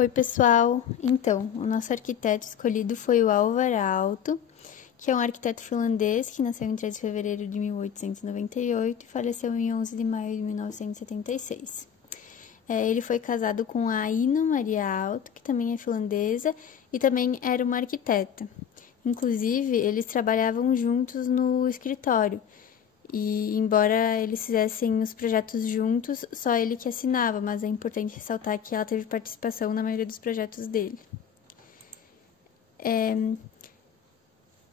Oi, pessoal! Então, o nosso arquiteto escolhido foi o Alvar Aalto, que é um arquiteto finlandês que nasceu em 3 de fevereiro de 1898 e faleceu em 11 de maio de 1976. Ele foi casado com a Aino Maria Aalto, que também é finlandesa e também era uma arquiteta. Inclusive, eles trabalhavam juntos no escritório. E, embora eles fizessem os projetos juntos, só ele que assinava, mas é importante ressaltar que ela teve participação na maioria dos projetos dele.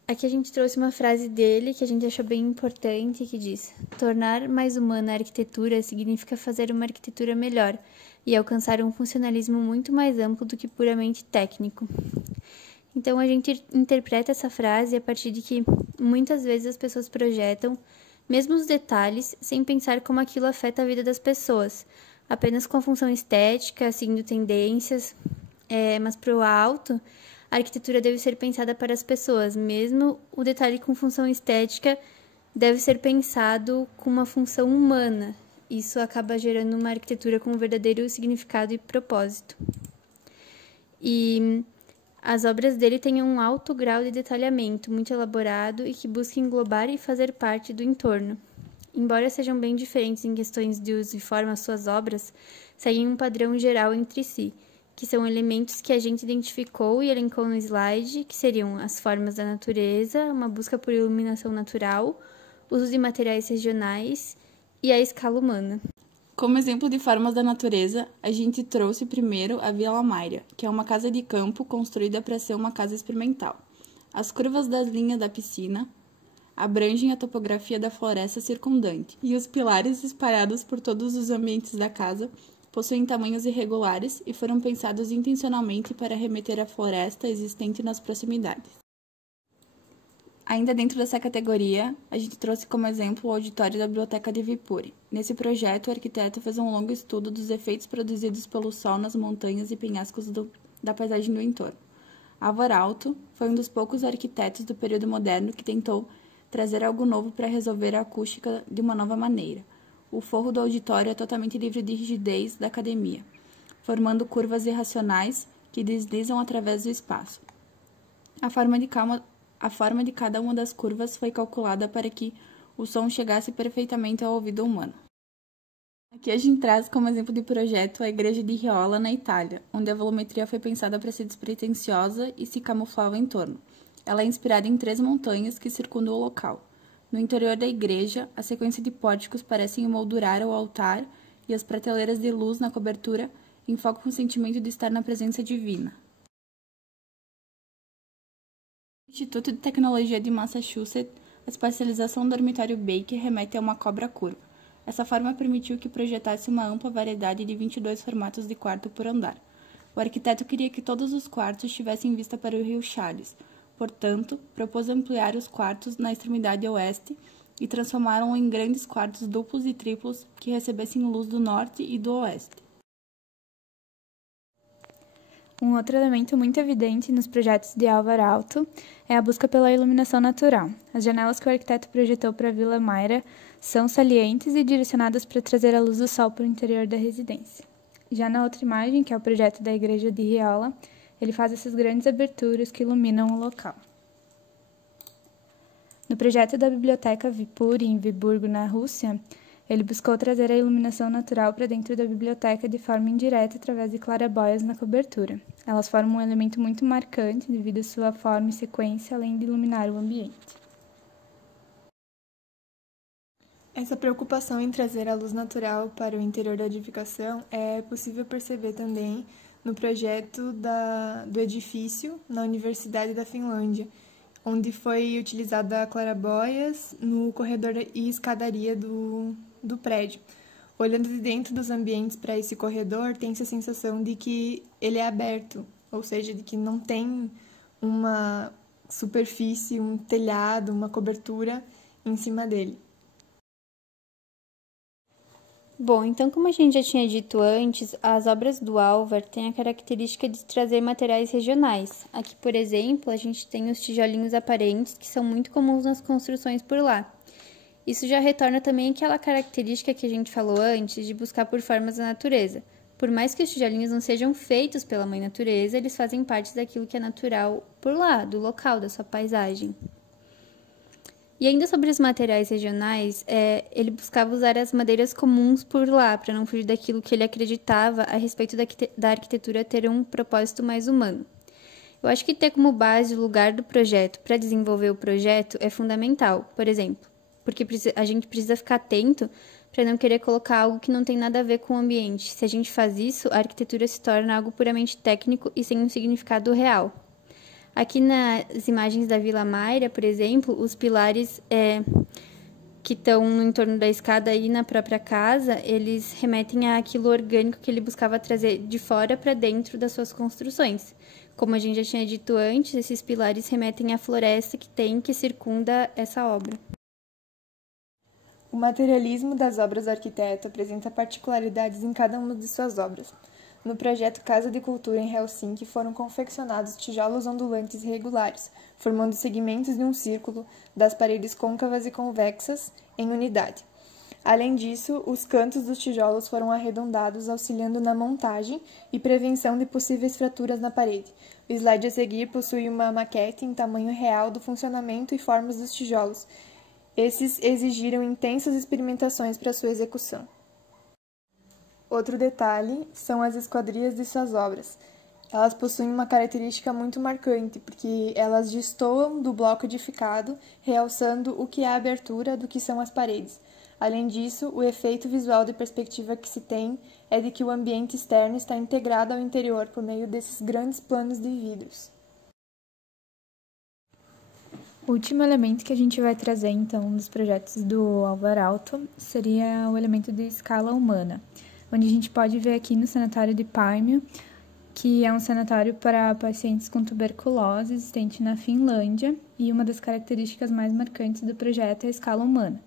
Aqui a gente trouxe uma frase dele que a gente achou bem importante, que diz: tornar mais humana a arquitetura significa fazer uma arquitetura melhor e alcançar um funcionalismo muito mais amplo do que puramente técnico. Então a gente interpreta essa frase a partir de que muitas vezes as pessoas projetam mesmo os detalhes, sem pensar como aquilo afeta a vida das pessoas, apenas com a função estética, seguindo tendências, mas para o Aalto, a arquitetura deve ser pensada para as pessoas, mesmo o detalhe com função estética deve ser pensado com uma função humana. Isso acaba gerando uma arquitetura com um verdadeiro significado e propósito. E as obras dele têm um alto grau de detalhamento, muito elaborado e que busca englobar e fazer parte do entorno. Embora sejam bem diferentes em questões de uso e forma, suas obras seguem um padrão geral entre si, que são elementos que a gente identificou e elencou no slide, que seriam as formas da natureza, uma busca por iluminação natural, uso de materiais regionais e a escala humana. Como exemplo de formas da natureza, a gente trouxe primeiro a Vila Mayra, que é uma casa de campo construída para ser uma casa experimental. As curvas das linhas da piscina abrangem a topografia da floresta circundante, e os pilares espalhados por todos os ambientes da casa possuem tamanhos irregulares e foram pensados intencionalmente para remeter à floresta existente nas proximidades. Ainda dentro dessa categoria, a gente trouxe como exemplo o auditório da Biblioteca de Viipuri. Nesse projeto, o arquiteto fez um longo estudo dos efeitos produzidos pelo sol nas montanhas e penhascos da paisagem do entorno. Alvar Aalto foi um dos poucos arquitetos do período moderno que tentou trazer algo novo para resolver a acústica de uma nova maneira. O forro do auditório é totalmente livre de rigidez da academia, formando curvas irracionais que deslizam através do espaço. A forma de cada uma das curvas foi calculada para que o som chegasse perfeitamente ao ouvido humano. Aqui a gente traz como exemplo de projeto a igreja de Riola, na Itália, onde a volumetria foi pensada para ser despretensiosa e se camuflava em torno. Ela é inspirada em 3 montanhas que circundam o local. No interior da igreja, a sequência de pórticos parecem emoldurar o altar e as prateleiras de luz na cobertura enfocam o sentimento de estar na presença divina. No Instituto de Tecnologia de Massachusetts, a especialização do dormitório Baker remete a uma cobra curva. Essa forma permitiu que projetasse uma ampla variedade de 22 formatos de quarto por andar. O arquiteto queria que todos os quartos tivessem vista para o rio Charles, portanto, propôs ampliar os quartos na extremidade oeste e transformá-los em grandes quartos duplos e triplos que recebessem luz do norte e do oeste. Um outro elemento muito evidente nos projetos de Alvar Aalto é a busca pela iluminação natural. As janelas que o arquiteto projetou para a Vila Mayra são salientes e direcionadas para trazer a luz do sol para o interior da residência. Já na outra imagem, que é o projeto da igreja de Riola, ele faz essas grandes aberturas que iluminam o local. No projeto da Biblioteca Viipuri, em Viborgo, na Rússia, ele buscou trazer a iluminação natural para dentro da biblioteca de forma indireta através de claraboias na cobertura. Elas formam um elemento muito marcante devido à sua forma e sequência, além de iluminar o ambiente. Essa preocupação em trazer a luz natural para o interior da edificação é possível perceber também no projeto do edifício na Universidade da Finlândia, onde foi utilizada claraboias no corredor e escadaria do prédio. Olhando de dentro dos ambientes para esse corredor, tem-se a sensação de que ele é aberto, ou seja, de que não tem uma superfície, um telhado, uma cobertura em cima dele. Bom, então como a gente já tinha dito antes, as obras do Alvar têm a característica de trazer materiais regionais. Aqui, por exemplo, a gente tem os tijolinhos aparentes, que são muito comuns nas construções por lá. Isso já retorna também àquela característica que a gente falou antes, de buscar por formas da natureza. Por mais que os tijolinhos não sejam feitos pela mãe natureza, eles fazem parte daquilo que é natural por lá, do local, da sua paisagem. E ainda sobre os materiais regionais, ele buscava usar as madeiras comuns por lá, para não fugir daquilo que ele acreditava a respeito da arquitetura ter um propósito mais humano. Eu acho que ter como base o lugar do projeto para desenvolver o projeto é fundamental, por exemplo, porque a gente precisa ficar atento para não querer colocar algo que não tem nada a ver com o ambiente. Se a gente faz isso, a arquitetura se torna algo puramente técnico e sem um significado real. Aqui nas imagens da Vila Mayra, por exemplo, os pilares que estão no entorno da escada e na própria casa, eles remetem àquilo orgânico que ele buscava trazer de fora para dentro das suas construções. Como a gente já tinha dito antes, esses pilares remetem à floresta que circunda essa obra. O materialismo das obras do arquiteto apresenta particularidades em cada uma de suas obras. No projeto Casa de Cultura em Helsinki foram confeccionados tijolos ondulantes irregulares, formando segmentos de um círculo das paredes côncavas e convexas em unidade. Além disso, os cantos dos tijolos foram arredondados, auxiliando na montagem e prevenção de possíveis fraturas na parede. O slide a seguir possui uma maquete em tamanho real do funcionamento e formas dos tijolos. Esses exigiram intensas experimentações para sua execução. Outro detalhe são as esquadrias de suas obras. Elas possuem uma característica muito marcante, porque elas destoam do bloco edificado, realçando o que é a abertura do que são as paredes. Além disso, o efeito visual de perspectiva que se tem é de que o ambiente externo está integrado ao interior por meio desses grandes planos de vidros. O último elemento que a gente vai trazer, então, dos projetos do Álvaro Aalto seria o elemento de escala humana, onde a gente pode ver aqui no sanatório de Paimio, que é um sanatório para pacientes com tuberculose existente na Finlândia, e uma das características mais marcantes do projeto é a escala humana.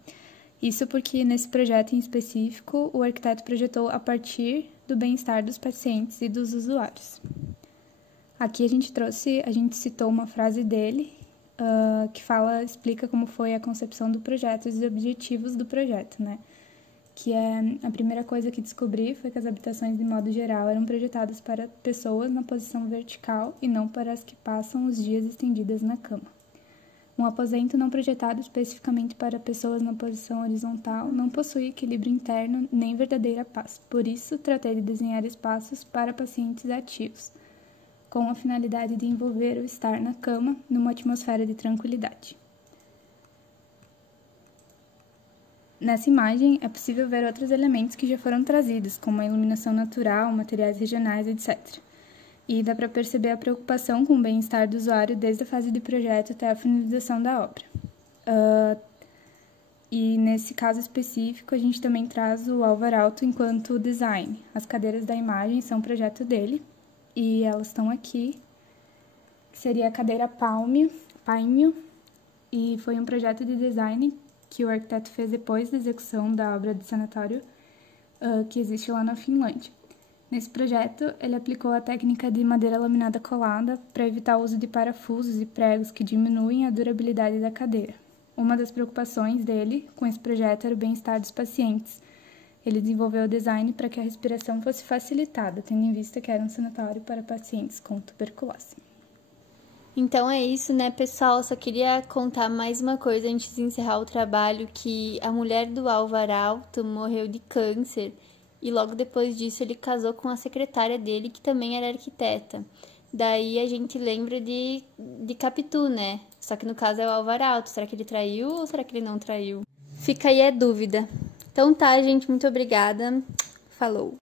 Isso porque, nesse projeto em específico, o arquiteto projetou a partir do bem-estar dos pacientes e dos usuários. Aqui a gente citou uma frase dele, que explica como foi a concepção do projeto e os objetivos do projeto, né? Que a primeira coisa que descobri foi que as habitações, de modo geral, eram projetadas para pessoas na posição vertical e não para as que passam os dias estendidas na cama. Um aposento não projetado especificamente para pessoas na posição horizontal não possui equilíbrio interno nem verdadeira paz. Por isso, tratei de desenhar espaços para pacientes ativos, com a finalidade de envolver o estar na cama numa atmosfera de tranquilidade. Nessa imagem, é possível ver outros elementos que já foram trazidos, como a iluminação natural, materiais regionais, etc. E dá para perceber a preocupação com o bem-estar do usuário desde a fase de projeto até a finalização da obra. E nesse caso específico, a gente também traz o Álvaro Aalto enquanto design. As cadeiras da imagem são projeto dele, e elas estão aqui, que seria a cadeira Paimio, e foi um projeto de design que o arquiteto fez depois da execução da obra de sanatório que existe lá na Finlândia. Nesse projeto, ele aplicou a técnica de madeira laminada colada para evitar o uso de parafusos e pregos que diminuem a durabilidade da cadeira. Uma das preocupações dele com esse projeto era o bem-estar dos pacientes. Ele desenvolveu o design para que a respiração fosse facilitada, tendo em vista que era um sanatório para pacientes com tuberculose. Então é isso, né, pessoal? Só queria contar mais uma coisa antes de encerrar o trabalho, que a mulher do Álvaro Aalto morreu de câncer e logo depois disso ele casou com a secretária dele, que também era arquiteta. Daí a gente lembra de Capitu, né? Só que no caso é o Álvaro Aalto. Será que ele traiu ou será que ele não traiu? Fica aí a dúvida. Então tá, gente, muito obrigada. Falou!